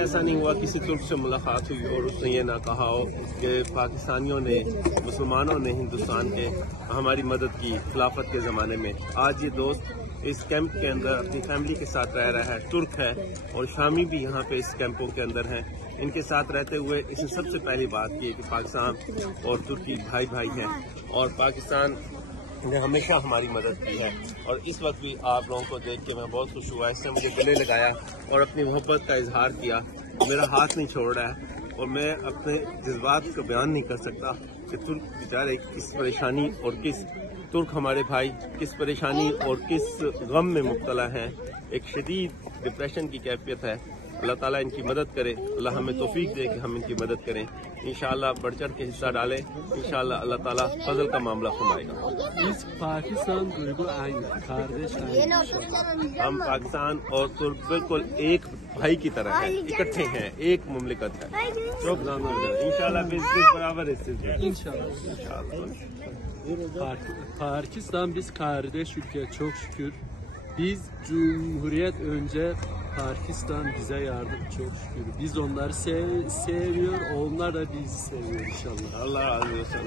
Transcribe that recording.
ایسا نہیں ہوا کسی ترک سے ملاقات ہوئی اور اس نے یہ نہ کہا ہو کہ پاکستانیوں نے، مسلمانوں نے ہندوستان کے ہماری مدد کی خلافت کے زمانے میں. آج یہ دوست اس کیمپ کے اندر اپنی فیملی کے ساتھ رہ رہا ہے، ترک ہے اور شامی بھی یہاں پہ اس کیمپوں کے اندر ہیں. ان کے ساتھ رہتے ہوئے اس نے سب سے پہلی بات کی کہ پاکستان اور ترکی بھائی بھائی ہیں اور پاکستان نے ہمیشہ ہماری مدد کی ہے. اور اس وقت بھی آپ لوگوں کو دیکھ کے میں بہت خوش ہوا. اس نے مجھے گلے لگایا اور اپنی محبت کا اظہار کیا. میرا ہاتھ نہیں چھوڑ رہا ہے اور میں اپنے جذبات کو بیان نہیں کر سکتا کہ ترک بیچارے کس پریشانی اور کس ترک ہمارے بھائی کس پریشانی اور کس غم میں مبتلا ہیں. ایک شدید ڈپریشن کی کیفیت ہے. اللہ تعالیٰ ان کی مدد کرے. اللہ ہمیں توفیق دے کہ ہم ان کی مدد کریں. انشاءاللہ بڑھ چڑھ کے حصہ ڈالیں. انشاءاللہ اللہ تعالیٰ فضل کا معاملہ فرمائے گا. Biz Pakistan grubu aynı, kardeş aynı. ہم پاکستان اور ترک بالکل ایک بھائی کی طرح ہیں، اکٹھے ہیں، ایک مملکت ہے. انشاءاللہ biz beraberiz sizce. İnşallah. Pakistan biz kardeş ülke çok şükür. Biz Cumhuriyet önce Pakistan bize yardım çok şükür. Biz onları seviyor, onlar da bizi seviyor inşallah. Allah razı olsun.